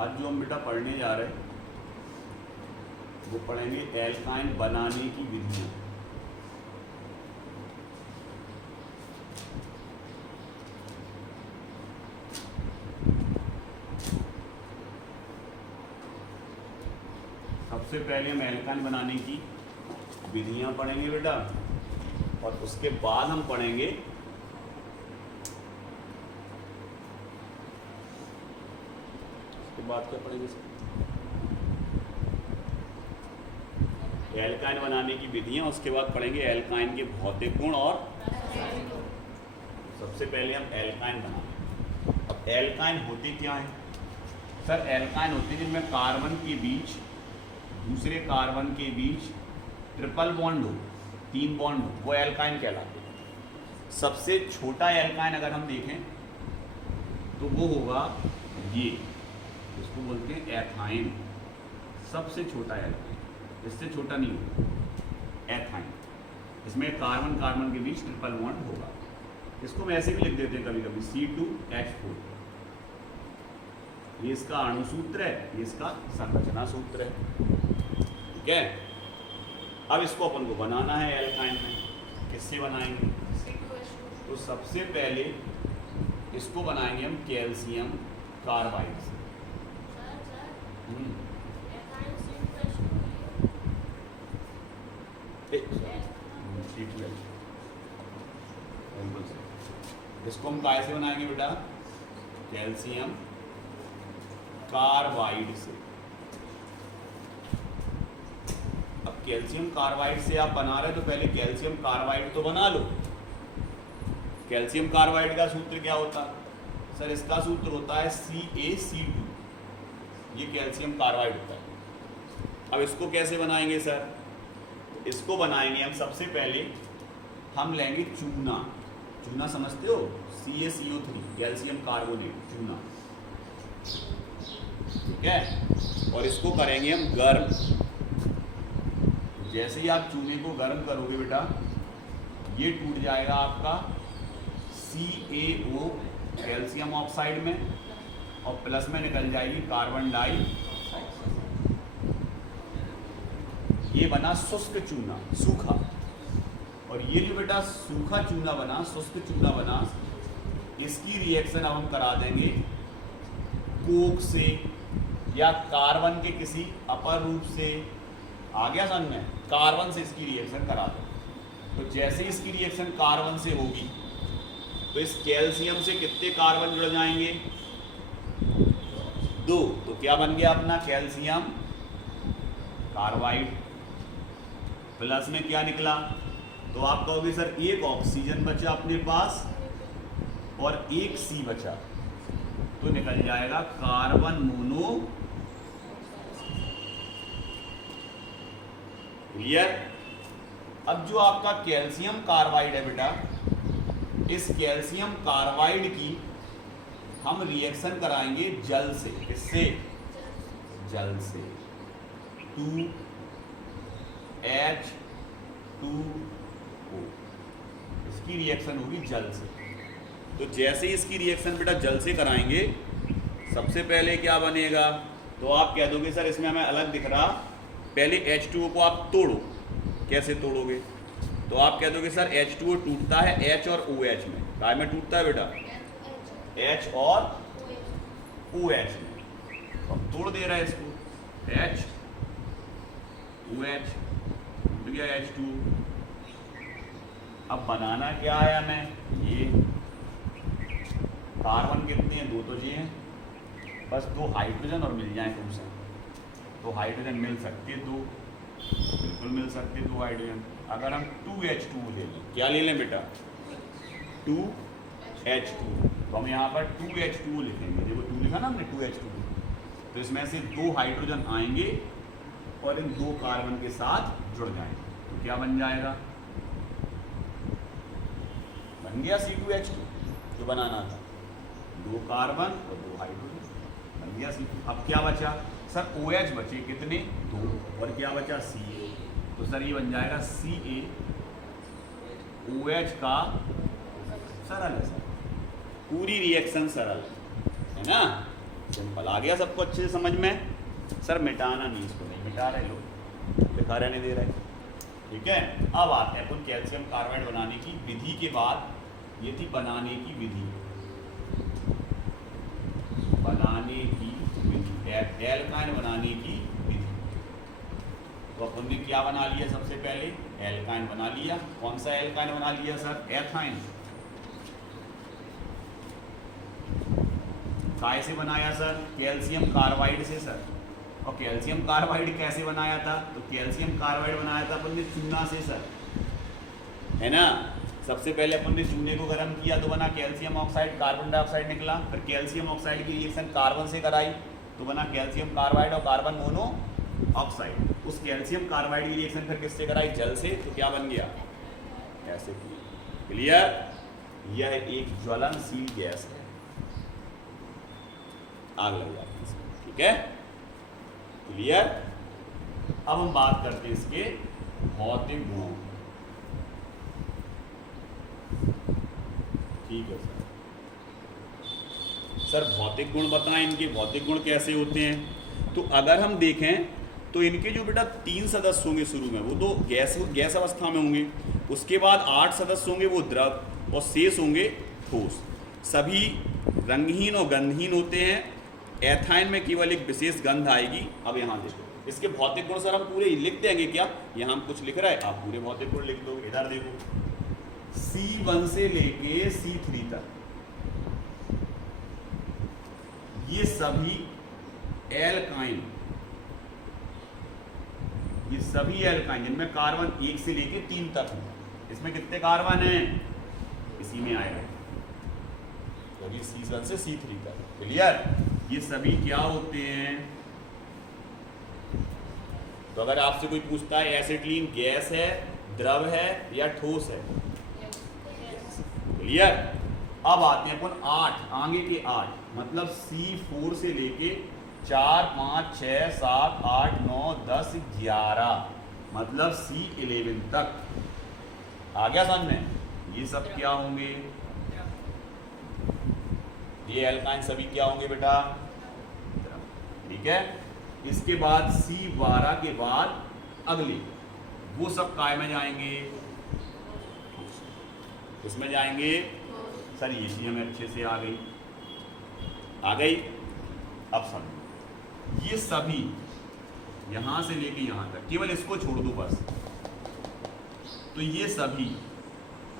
आज जो हम बेटा पढ़ने जा रहे हैं वो पढ़ेंगे एल्काइन बनाने की विधियाँ। सबसे पहले हम एल्काइन बनाने की विधियाँ पढ़ेंगे बेटा, और उसके बाद हम पढ़ेंगे बाद क्या पढ़ेंगे एल्काइन बनाने की विधियां, उसके बाद पढ़ेंगे एल्काइन के भौतिक गुण। और सबसे पहले हम एल्काइन बनाएंगे। अब एल्काइन होते क्या है सर? एल्काइन होते हैं जिनमें कार्बन के बीच दूसरे कार्बन के बीच ट्रिपल बॉन्ड हो, 3 बॉन्ड हो, वो एल्काइन कहलाते हैं। सबसे छोटा एल्काइन अगर हम देखें तो वो होगा ये, इसको बोलते हैं एथाइन। सबसे छोटा एल्काइन, इससे छोटा नहीं होगा एथाइन। इसमें कार्बन कार्बन के बीच ट्रिपल बॉन्ड होगा। इसको हम ऐसे भी लिख देते हैं कभी कभी C2H4। ये इसका अणु सूत्र है, ये इसका संरचना सूत्र है। ठीक है, अब इसको अपन को बनाना है एल्काइन में। किससे बनाएंगे? तो सबसे पहले इसको बनाएंगे हम कैल्शियम कार्बाइड से। इसको हम काय से बनाएंगे बेटा? कैल्शियम कार्बाइड से। अब कैल्शियम कार्बाइड से आप बना रहे हो तो पहले कैल्शियम कार्बाइड तो बना लो। कैल्शियम कार्बाइड का सूत्र क्या होता है सर? इसका सूत्र होता है CaC2। ये कैल्शियम कार्बाइड होता है। अब इसको कैसे बनाएंगे सर? तो इसको बनाएंगे हम सबसे पहले हम लेंगे चूना। चूना समझते हो? CaCO3 कैल्शियम कार्बोनेट, चूना। ठीक है, और इसको करेंगे हम गर्म। जैसे ही आप चूने को गर्म करोगे बेटा, ये टूट जाएगा आपका CaO कैल्शियम ऑक्साइड में, और प्लस में निकल जाएगी कार्बन डाई। ये बना शुष्क चूना, सूखा। और ये जो बेटा सूखा चूना बना, शुष्क चूना बना, इसकी रिएक्शन अब हम करा देंगे कोक से या कार्बन के किसी अपर रूप से। आ गया समझ में? कार्बन से इसकी रिएक्शन करा दें। तो जैसे इसकी रिएक्शन कार्बन से होगी तो इस कैल्शियम से कितने कार्बन जुड़ जाएंगे? 2। तो क्या बन गया अपना कैल्शियम कार्बाइड। प्लस में क्या निकला? तो आप कहोगे सर एक ऑक्सीजन बचा अपने पास और एक C बचा, तो निकल जाएगा कार्बन मोनो। क्लियर? अब जो आपका कैल्शियम कार्बाइड है बेटा, इस कैल्शियम कार्बाइड की हम रिएक्शन कराएंगे जल से। किससे? जल से। 2H2O, इसकी रिएक्शन होगी जल से। तो जैसे ही इसकी रिएक्शन बेटा जल से कराएंगे, सबसे पहले क्या बनेगा? तो आप कह दोगे सर इसमें हमें अलग दिख रहा। पहले H2O को आप तोड़ो। कैसे तोड़ोगे? तो आप कह दोगे सर H2O टूटता है H और OH में। काय में टूटता है बेटा? H और OH में। तो हम तोड़ दे रहे हैं इसको। H OH टूट गया H2O। अब बनाना क्या है हमें? ये कार्बन कितने हैं? 2 तो जी हैं, बस 2 हाइड्रोजन और मिल जाए तुमसे। तो हाइड्रोजन मिल सकते 2, बिल्कुल मिल सकते 2 हाइड्रोजन। अगर हम 2H2 ले लें, क्या ले लें बेटा? 2H2। तो हम यहाँ पर 2H2 लिखेंगे। देखो 2 लिखा ना हमने, 2H2। तो इसमें से 2 हाइड्रोजन आएंगे और इन 2 कार्बन के साथ जुड़ जाएंगे। तो क्या बन जाएगा? बन गया C2H2 जो बनाना था। 2 कार्बन और 2 हाइड्रोजन, बन गया C2। अब क्या बचा सर? OH बचे कितने? 2। और क्या बचा? Ca। तो सर ये बन जाएगा CaOH का सरल है सर। पूरी रिएक्शन सरल है ना? सिंपल। आ गया सबको अच्छे से समझ में? सर मिटाना नहीं, इसको नहीं मिटा रहे लोग, लिखा रहने दे रहे। ठीक है, अब आते हैं अपन कैल्शियम कार्बाइड बनाने की विधि के बाद। ये थी बनाने की विधि, बनाने की विधि, एल्काइन बनाने की विधि। तो अपन ने क्या बना लिया? सबसे पहले एल्काइन बना लिया। कौन सा एल्काइन बना लिया सर? एथाइन। काय से बनाया सर? कैल्शियम कार्बाइड से सर। और कैल्शियम कार्बाइड कैसे बनाया था? तो कैल्शियम कार्बाइड बनाया था अपन ने चूना से सर, है ना। सबसे पहले अपन ने चूने को गर्म किया तो बना कैल्शियम ऑक्साइड, कार्बन डाइऑक्साइड निकला। फिर कैल्शियम ऑक्साइड की रिएक्शन कार्बन से कराई तो बना कैल्शियम कार्बाइड और कार्बन मोनो ऑक्साइड। उस कैल्शियम कार्बाइड की रिएक्शन फिर किससे कराई? जल से, तो क्या बन गया? ऐसे। क्लियर? यह एक ज्वलनशील गैस है, आग लग जाती है। ठीक है, क्लियर? अब हम बात करते हैं इसके भौतिक गुणों। ठीक है सर, भौतिक गुण बताएं, इनके भौतिक गुण कैसे होते हैं? तो अगर हम देखें तो इनके जो बेटा 3 सदस्य होंगे शुरू में, वो तो गैस अवस्था में होंगे। उसके बाद 8 सदस्य होंगे वो द्रव, और शेष होंगे ठोस। सभी रंगहीन और गंधहीन होते हैं। एथाइन में केवल एक विशेष गंध आएगी। अब यहाँ देखो इसके भौतिक गुण सर हम पूरे लिख देंगे क्या? यहाँ हम कुछ लिख रहे हैं, आप पूरे भौतिक गुण लिख दो। इधर देखो C1 से लेके C3 तक ये सभी एल्काइन, ये सभी एल्काइन जिनमें कार्बन 1 से लेके 3 तक है। इसमें कितने कार्बन हैं? इसी में आएगा, तो ये C1 से C3 तक। क्लियर? ये सभी क्या होते हैं? तो अगर आपसे कोई पूछता है एसिटिलीन गैस है, द्रव है या ठोस है? क्लियर? अब आते हैं अपन 8, आगे के 8, मतलब C4 से लेके 4, 5, 6, 7, 8, 9, 10, 11, मतलब C11 तक। आ गया समझ में? ये सब क्या होंगे? ये एल्काइन सभी क्या होंगे बेटा? ठीक है। इसके बाद C12 के बाद अगले वो सब काय में जाएंगे? इसमें जाएंगे सर। ये चीज हमें अच्छे से आ गई। अब समझो, ये सभी यहां से लेके यहां तक, केवल इसको छोड़ दो बस। तो ये सभी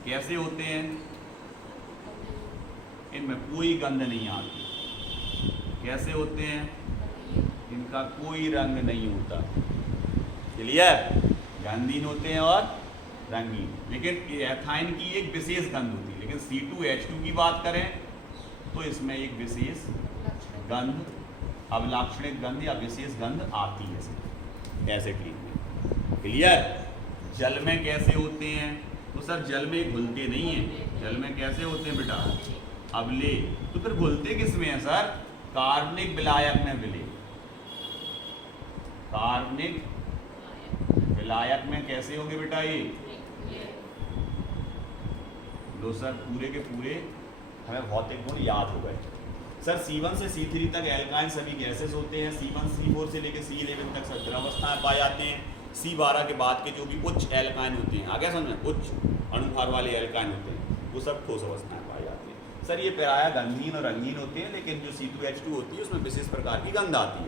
कैसे होते हैं? इनमें कोई गंध नहीं आती। कैसे होते हैं? इनका कोई रंग नहीं होता। क्लियर? गंधहीन होते हैं और रंगीन। लेकिन एथाइन की एक विशेष गंध होती है। लेकिन C2H2 की बात करें तो इसमें एक विशेष गंध, अवलाक्षणिक गंध या विशेष गंध आती है एसिटिलीन में। क्लियर? जल में कैसे होते हैं? तो सर जल में घुलते नहीं हैं। जल में कैसे होते हैं बेटा? अवले। तो फिर घुलते किस में है सर? कार्बनिक विलायक में विलय। कार्बनिक विलायक में कैसे होंगे बेटा ये? लो सर, पूरे के पूरे हमें भौतिक गुण याद हो गए। सर C1 से C3 तक एल्काइन सभी गैसेस होते हैं। C1 C4 से लेकर C11 तक सब द्रवावस्था में पाए जाते हैं। C12 के बाद के जो भी उच्च एल्काइन होते हैं, आगे समझ में, उच्च अणुभार वाले एल्काइन होते हैं, वो सब ठोस अवस्था में पाए जाते हैं। सर ये प्रायः गंधहीन और रंगीन होते हैं, लेकिन जो C2H2 होती है उसमें विशेष प्रकार की गंध आती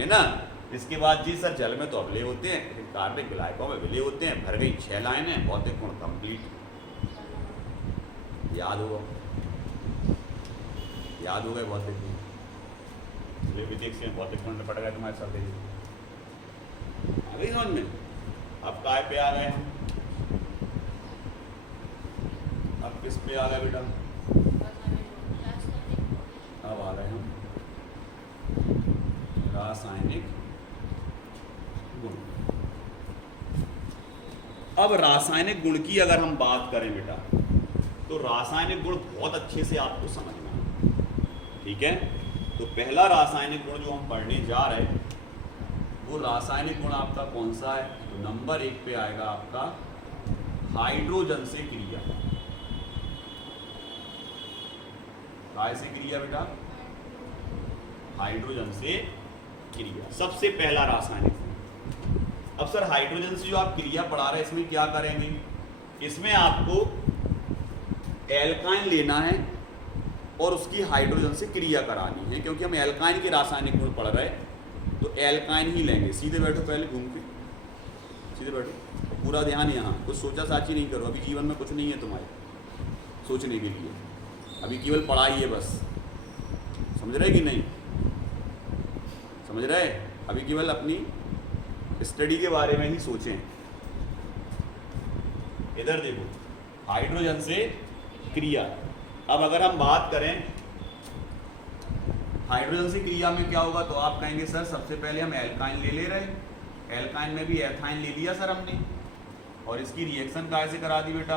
है ना। इसके बाद जी सर जल में तो अवले होते हैं, लेकिन कार्बनिक विलायकों में विलय होते हैं। भर गई 6 लाइनें, भौतिक गुण कंप्लीट। याद हो गए भौतिक गुण। से भौतिक गुण पड़ गए तुम्हारे साथ आ गई समझ में? अब काय पे आ गए हम? अब किस पे आ गए बेटा? अब आ गए हम रासायनिक गुण। अब रासायनिक गुण की अगर हम बात करें बेटा, तो रासायनिक गुण बहुत अच्छे से आपको समझना है। ठीक है? तो पहला रासायनिक गुण जो हम पढ़ने जा रहे हैं वो रासायनिक गुण आपका कौन सा है? तो नंबर 1 पे आएगा आपका हाइड्रोजन से क्रिया। काय से क्रिया बेटा? हाइड्रोजन से क्रिया, सबसे पहला रासायनिक। अब सर हाइड्रोजन से जो आप क्रिया पढ़ा रहे हैं इसमें क्या करेंगे, इसमें आपको एल्काइन लेना है और उसकी हाइड्रोजन से क्रिया करानी है, क्योंकि हम एल्काइन के रासायनिक गुण पढ़ रहे हैं तो एल्काइन ही लेंगे। सीधे बैठो, पहले घूम के सीधे बैठो, पूरा ध्यान यहाँ, कुछ सोचा साची नहीं करो, अभी जीवन में कुछ नहीं है तुम्हारे सोचने के लिए, अभी केवल पढ़ाई है बस। समझ रहे कि नहीं समझ रहे, अभी केवल अपनी स्टडी के बारे में ही सोचें। इधर देखो, हाइड्रोजन से क्रिया। अब अगर हम बात करें हाइड्रोजन से क्रिया में क्या होगा, तो आप कहेंगे सर सबसे पहले हम एल्काइन ले रहे, एल्काइन में भी एथाइन ले लिया सर हमने, और इसकी रिएक्शन कैसे करा दी बेटा,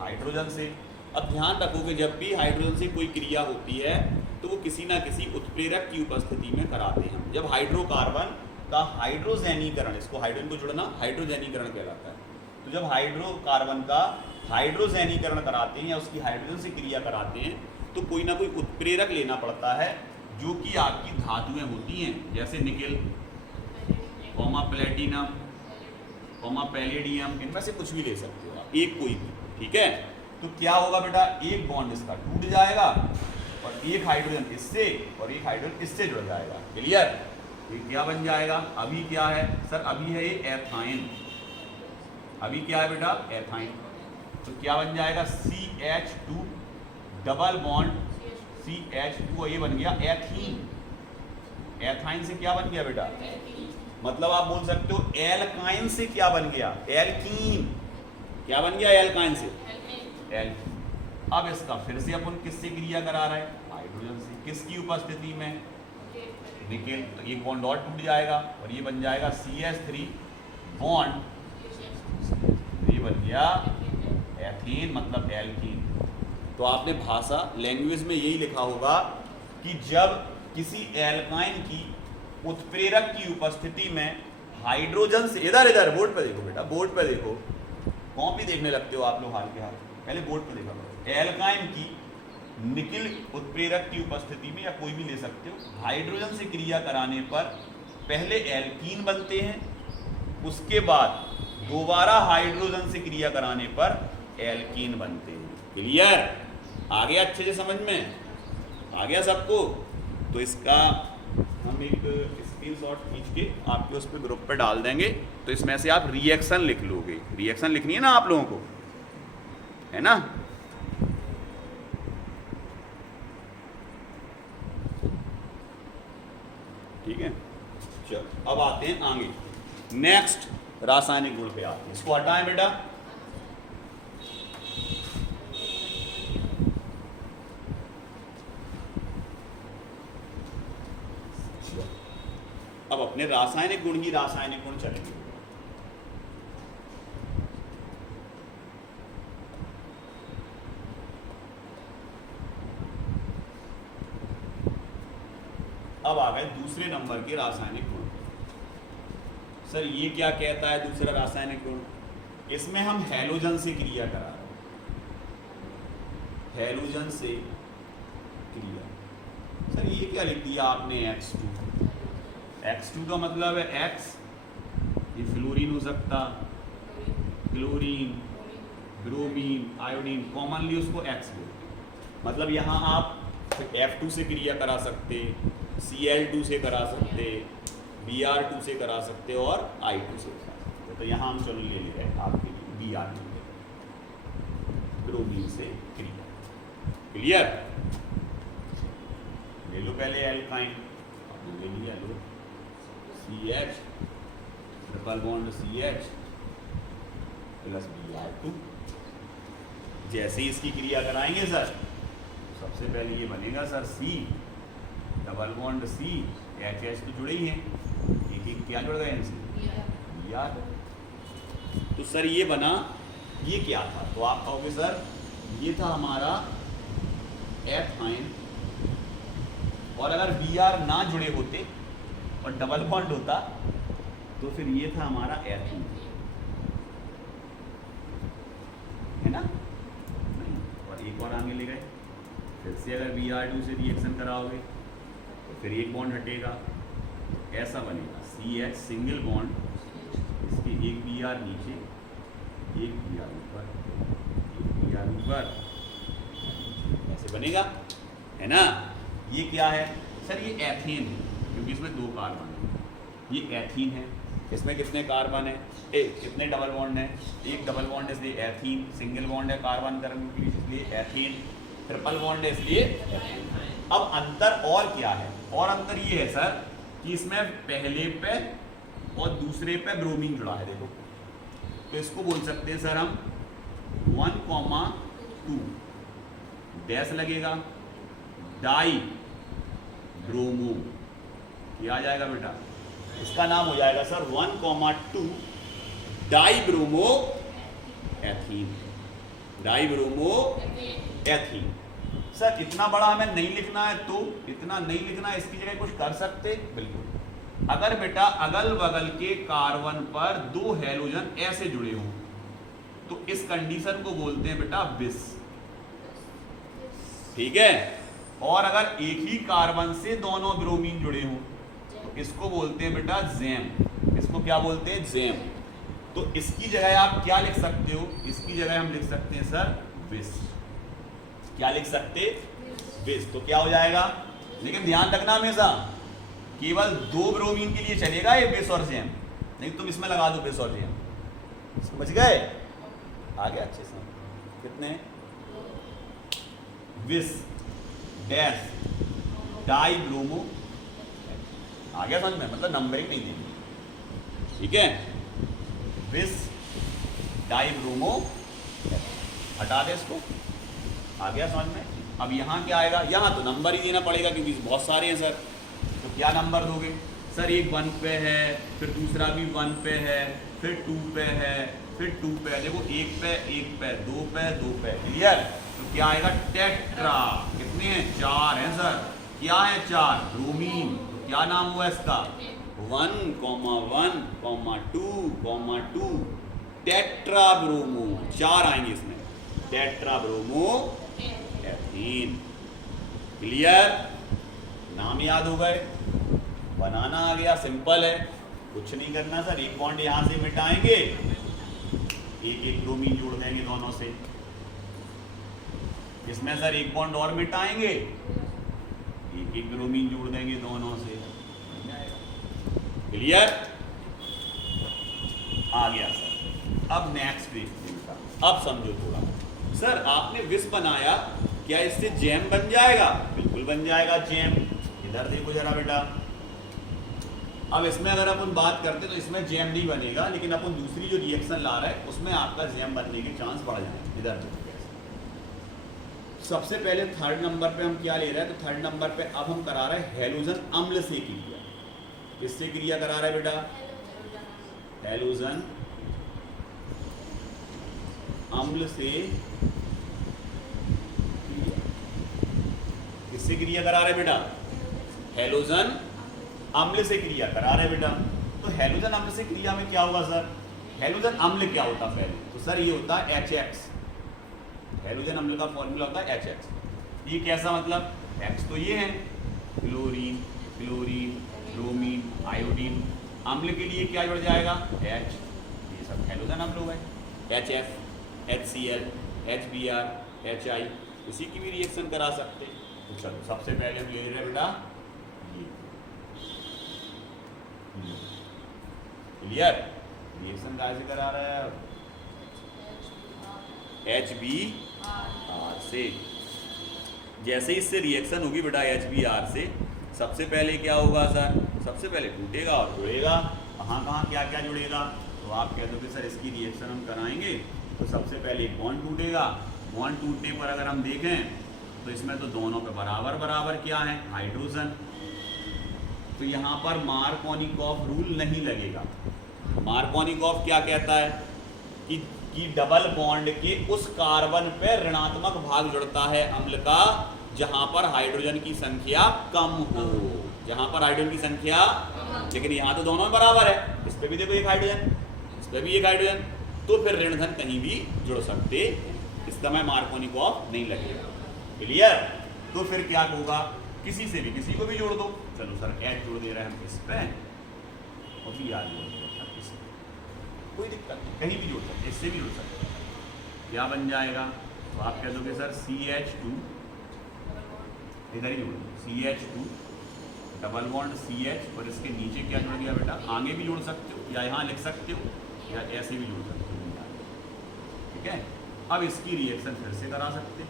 हाइड्रोजन से। अब ध्यान रखो कि जब भी हाइड्रोजन से कोई क्रिया होती है तो वो किसी ना किसी उत्प्रेरक की उपस्थिति में कराते हैं। जब हाइड्रोकार्बन का हाइड्रोजनीकरण, इसको हाइड्रोजन को जुड़ना हाइड्रोजनीकरण कहलाता है, तो जब हाइड्रोकार्बन का हाइड्रोजनीकरण कराते हैं या उसकी हाइड्रोजन से क्रिया कराते हैं तो कोई ना कोई उत्प्रेरक लेना पड़ता है, जो कि आपकी धातुएं होती हैं, जैसे निकेल, प्लेटिनम, पैलेडियम, इनमें से कुछ भी ले सकते हो आप, एक कोई भी, ठीक है। तो क्या होगा बेटा, एक बॉन्ड इसका टूट जाएगा और एक हाइड्रोजन इससे और एक हाइड्रोजन इससे जुड़ जाएगा। क्लियर, ये क्या बन जाएगा, अभी क्या है सर, अभी है ये एथाइन, अभी क्या है बेटा एथाइन, तो क्या बन जाएगा CH2 डबल बॉन्ड CH2 और ये बन गया एथीन। एथाइन से क्या बन गया बेटा, मतलब आप बोल सकते हो एल्काइन से क्या बन गया, एल्कीन। क्या बन गया एल्काइन से, एल्कीन। अब इसका फिर से अपन किससे क्रिया करा रहे हैं, हाइड्रोजन से, किसकी उपस्थिति में, निकेल, तो एक बॉन्ड और टूट जाएगा और ये बन जाएगा CH3 बॉन्ड, ये बन गया एथीन, मतलब एल्कीन। तो आपने भाषा लैंग्वेज में यही लिखा होगा कि जब किसी एल्काइन की उत्प्रेरक की उपस्थिति में हाइड्रोजन से, इधर बोर्ड पे देखो बेटा, बोर्ड पे देखो, कॉपी देखने लगते हो आप लोग हाल के हाल, पहले बोर्ड पे देखा करो। एल्काइन की निकिल उत्प्रेरक की उपस्थिति में, या कोई भी ले सकते हो, हाइड्रोजन से क्रिया कराने पर पहले एल्कीन बनते हैं, उसके बाद दोबारा हाइड्रोजन से क्रिया कराने पर एल्कीन बनते हैं। क्लियर, आ गया अच्छे से समझ में, आ गया सबको। तो इसका हम एक स्क्रीनशॉट खींच के आपके उस पर ग्रुप पे डाल देंगे, तो इसमें से आप रिएक्शन लिख लोगे, रिएक्शन लिखनी है ना आप लोगों को, है ना। ठीक है, चलो अब आते हैं आगे, नेक्स्ट रासायनिक गुण पे आते हैं। इसको हटाएं बेटा, अब अपने रासायनिक गुण ही रासायनिक गुण चलेंगे। अब आ गए दूसरे नंबर के रासायनिक गुण। सर ये क्या कहता है दूसरा रासायनिक गुण, इसमें हम हैलोजन से क्रिया करा रहे हैं, हैलोजन से क्रिया। सर ये क्या लिख दिया आपने X2, X2 का मतलब है X, ये फ्लोरीन हो सकता, क्लोरीन, ब्रोमीन, आयोडीन, कॉमनली उसको X बोलते हैं। मतलब यहाँ आप F2 से क्रिया करा सकते, Cl2 से करा सकते, Br2 से करा सकते और I2 से करा सकते। तो यहाँ हम चलो ले रहे हैं आपके लिए Br2, ब्रोमीन से क्रिया। क्लियर, ले लो पहले एल्काइन, ले लिया, लो CH triple bond CH plus Br2। जैसे ही इसकी क्रिया कराएंगे सर, सबसे पहले ये बनेगा sir C double bond C, H तो जुड़े ही हैं, एक क्या जुड़ गए इनसे, Br। तो सर ये बना, ये क्या था, तो आप कहोगे सर ये था हमारा एथाइन, और अगर Br ना जुड़े होते और डबल बॉन्ड होता तो फिर ये था हमारा एथीन, है ना। नहीं, और एक और आगे ले गए, फिर से अगर Br2 से रिएक्शन कराओगे तो फिर एक बॉन्ड हटेगा, ऐसा बनेगा CH सिंगल बॉन्ड, इसके एक Br नीचे, एक Br ऊपर, एक Br ऊपर, ऐसे बनेगा, है ना। ये क्या है सर? ये एथीन है, क्योंकि इसमें 2 कार्बन है। ये एथीन है, इसमें कितने कार्बन है? कितने डबल बॉन्ड है? एक डबल बॉन्ड है इसलिए एथीन, सिंगल बॉन्ड है कार्बन कार्बन के बीच इसलिए एथीन, ट्रिपल बॉन्ड है इसलिए एथीन। अब अंतर और क्या है? और अंतर ये है सर कि इसमें पहले पे और दूसरे पे ब्रोमीन जुड़ा है, देखो। तो इसको बोल सकते हैं सर हम 1,2 डैश लगेगा डाई ब्रोमो, क्या आ जाएगा बेटा? इसका नाम हो जाएगा sir 1,2 die bromo ethene, die bromo ethene. Sir इतना बड़ा हमें नहीं लिखना है, तो इतना नहीं लिखना है, इसकी जगह कुछ कर सकते? बिल्कुल। अगर बेटा अगल बगल के कार्बन पर 2 हैलोजन ऐसे जुड़े हों तो इस कंडीशन को बोलते हैं बेटा विस, ठीक है। और अगर एक ही कार्बन से दोनों ब्रोमीन जुड़े हों तो इसको बोलते हैं बेटा जैम। इसको क्या बोलते हैं? जैम। तो इसकी जगह आप क्या लिख सकते हो? इसकी जगह हम लिख सकते हैं सर विस। क्या लिख सकते? विस। तो क्या हो जाएगा? लेकिन ध्यान रखना हमेशा केवल 2 ब्रोमीन के लिए चलेगा ये विस और जैम, नहीं तुम इसमें लगा दो विस और जैम। समझ गए? आ गया अच्छे से? कितने? विस डैश डाई ब्रोमो, आ गया समझ में? मतलब नंबरिंग नहीं देनी, ठीक है। विस डाई ब्रोमो, हटा दे इसको, आ गया समझ में? अब यहाँ क्या आएगा? यहाँ तो नंबर ही देना पड़ेगा क्योंकि बहुत सारे हैं सर। तो क्या नंबर दोगे सर? एक 1 पे है, फिर दूसरा भी 1 पे है, फिर 2 पे है, फिर 2 पे है। देखो 1 पे 1 पे 2 पे 2 पे, क्लियर? तो क्या आएगा? टेट्रा। कितने हैं? 4 हैं सर। क्या है? 4 ब्रोमीन। तो क्या नाम हुआ इसका? 1,1,2,2 टेट्रा ब्रोमो। 4 आएंगे इसमें, टेट्रा ब्रोमो एथीन। क्लियर? नाम याद हो गए, बनाना आ गया, सिंपल है, कुछ नहीं करना सर। एक बॉन्ड यहां से मिटाएंगे, एक ब्रोमीन जोड़ देंगे दोनों से। इसमें सर एक बॉन्ड और मिटाएंगे, एक ब्रोमीन जोड़ देंगे दोनों से। क्लियर? आ गया सर। अब नेक्स्ट देखते हैं, अब समझो थोड़ा। सर आपने विस बनाया, क्या इससे जैम बन जाएगा? बिल्कुल बन जाएगा जैम। इधर देखो जरा बेटा, अब इसमें अगर अपन बात करते तो इसमें जैम नहीं बनेगा, लेकिन अपन दूसरी जो रिएक्शन ला रहा है उसमें आपका जैम बनने के चांस बढ़ जाएंगे। इधर देखो सबसे पहले 3rd नंबर पे हम क्या ले रहे हैं? तो 3rd नंबर पे अब हम करा रहे हैं हैलोजन अम्ल से क्रिया। किससे क्रिया करा रहे हैं बेटा? हैलोजन अम्ल से। किससे क्रिया करा रहे बेटा? हैलोजन अम्ल से क्रिया करा रहे बेटा। तो हैलोजन अम्ल से क्रिया में क्या होगा सर? हैलोजन अम्ल क्या होता है पहले? तो सर ये होता है HX। हैलोजन अम्ल का फॉर्मूला होता है HX। ये कैसा मतलब? X तो ये है क्लोरीन, क्लोरीन, ब्रोमीन, आयोडीन। अम्ल के लिए क्या जुड़ जाएगा? H। ये सब हैलोजन अम्ल हो गए। HF, HCl, HBr, HI, उसी की भी रिएक्शन करा सकते हैं। तो चलो सबसे पहले हम ले रहे हैं बेटा ये, क्लियर? रिएक्शन कैसे करा रहा है? HBr से। जैसे इससे रिएक्शन होगी बेटा HBr से, सबसे पहले क्या होगा सर? सबसे पहले टूटेगा और जुड़ेगा। कहाँ कहाँ क्या क्या जुड़ेगा? तो आप कह दोगे सर इसकी रिएक्शन हम कराएंगे तो सबसे पहले एक बॉन्ड टूटेगा। बॉन्ड टूटने पर अगर हम देखें तो इसमें तो दोनों पे बराबर बराबर क्या है? हाइड्रोजन। तो यहाँ पर मार्कोनिकॉफ रूल नहीं लगेगा। मार्कोनिकॉफ क्या कहता है कि डबल बॉन्ड के उस कार्बन पे ऋणात्मक भाग जुड़ता है अम्ल का जहां पर हाइड्रोजन की संख्या कम हो। जहां पर हाइड्रोजन की संख्या, लेकिन यहाँ तो दोनों में बराबर है। इस पे भी देखो एक हाइड्रोजन, इस पे भी एक हाइड्रोजन, तो फिर ऋणधन कहीं भी जुड़ सकते हैं। इस समय मार्कोनिकॉफ नहीं लगेगा। क्लियर? तो फिर क्या होगा? किसी से भी, किसी को भी जोड़ दो। चलो सर एच जोड़ दे रहे हैं हम इस पे और बी आर जोड़ दो सर इस पे, कोई दिक्कत नहीं, कहीं भी जोड़ सकते, इससे भी जोड़ सकते। क्या बन जाएगा? तो आप कह दोगे सर CH2, इधर ही जोड़ दो CH2 डबल बॉन्ड CH और इसके नीचे क्या जोड़ दिया बेटा? आगे भी जोड़ सकते हो या यहाँ लिख सकते हो या ऐसे भी जोड़ सकते हो, ठीक है। अब इसकी रिएक्शन फिर से करा सकते,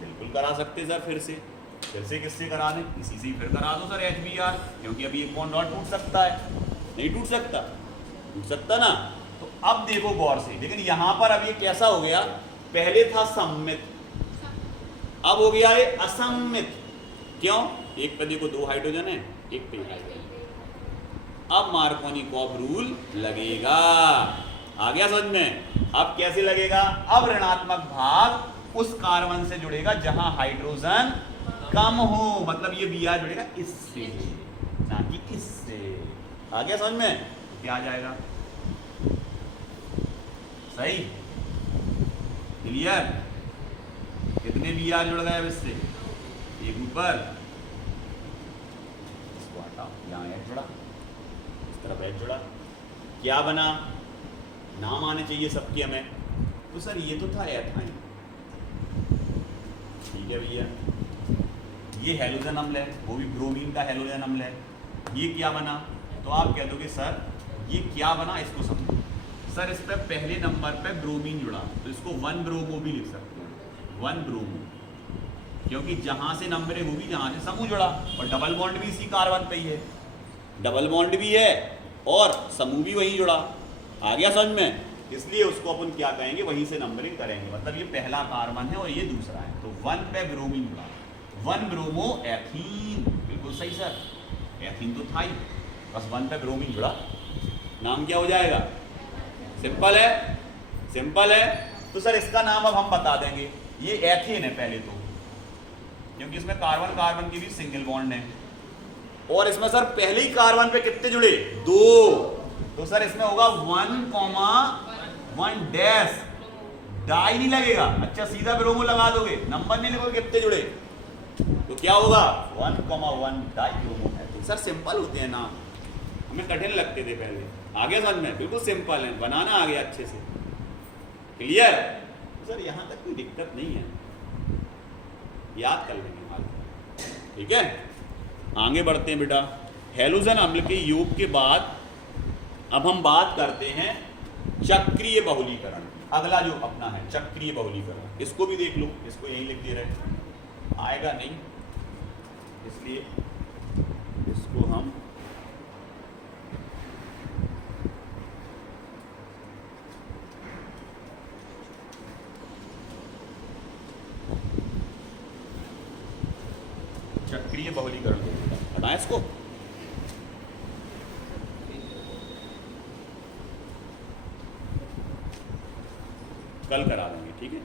बिल्कुल करा सकते सर, फिर से किससे करा दें? इसी से ही फिर करा दो सर HBr, क्योंकि अभी एक बॉन्ड और टूट सकता है, नहीं टूट सकता? टूट सकता ना। तो अब देखो गौर से, लेकिन यहां पर अब ये कैसा हो गया? पहले था सममित, अब हो गया ये असममित। क्यों? एक पे देखो 2 हाइड्रोजन है, एक पे हाइड्रोजन। अब मार्कोनिकॉफ रूल लगेगा, आ गया समझ में? अब कैसे लगेगा? अब ऋणात्मक भाग उस कार्बन से जुड़ेगा जहां हाइड्रोजन कम हो, मतलब ये Br जुड़ेगा इससे ना कि इससे। आ गया समझ में? क्या आ जाएगा? सही, क्लियर? कितने Br जुड़ गए अब इससे? एक ऊपर, इसको हटाओ, यहाँ H जुड़ा, इस तरफ H जुड़ा, क्या बना? नाम आने चाहिए सबके हमें। तो सर ये तो था एथाइन, ठीक है भैया, ये हैलोजन अम्ल है, वो भी ब्रोमीन का हैलोजन अम्ल है। ये क्या बना? तो आप कह दोगे सर ये क्या बना, इसको समझो। सर इस पे पहले नंबर पे ब्रोमीन जुड़ा, तो इसको 1 ब्रोमो भी लिख सकते हैं, 1 ब्रोमो, क्योंकि जहां से नंबरिंग होगी जहां से समूह जुड़ा, और डबल बॉन्ड भी इसी कार्बन पे ही है, डबल बॉन्ड भी है और समूह भी वहीं जुड़ा। आ गया समझ में? इसलिए उसको अपन क्या कहेंगे, वहीं से नंबरिंग करेंगे, मतलब ये पहला कार्बन है और ये दूसरा है, तो 1 पे ब्रोमीन जुड़ा, 1 ब्रोमो एथीन, बिल्कुल सही सर, एथीन तो था ही, बस 1 पे ब्रोमीन जुड़ा, नाम क्या हो जाएगा? सिंपल है, सिंपल है। तो सर इसका नाम अब हम बता देंगे, ये एथेन है पहले तो, क्योंकि इसमें कार्बन कार्बन की भी सिंगल बॉन्ड है, और इसमें सर पहले ही कार्बन पे कितने जुड़े? 2, तो सर इसमें होगा 1,1 डैश, डाई नहीं लगेगा। अच्छा सीधा ब्रोमो लगा दोगे, नंबर नहीं लिखोगे कितने जुड़े, तो क्या होगा? 1,1 डाई ब्रोमो है। तो सर सिंपल होते हैं ना, हमें कठिन लगते थे पहले, आगे समझ में? बिल्कुल सिंपल है, बनाना आ गया अच्छे से, क्लियर? तो सर यहाँ तक कोई दिक्कत नहीं है, याद कर लेंगे हाल, ठीक है। आगे बढ़ते हैं बेटा, हैलोजन अम्ल के योग के बाद अब हम बात करते हैं चक्रीय बहुलीकरण। अगला जो अपना है चक्रीय बहुलीकरण, इसको भी देख लो, इसको यहीं लिख दे रहे, आएगा नहीं इसलिए इसको हम चक्रीय बहुलीकरण बताएं इसको। कल करा देंगे, ठीक है।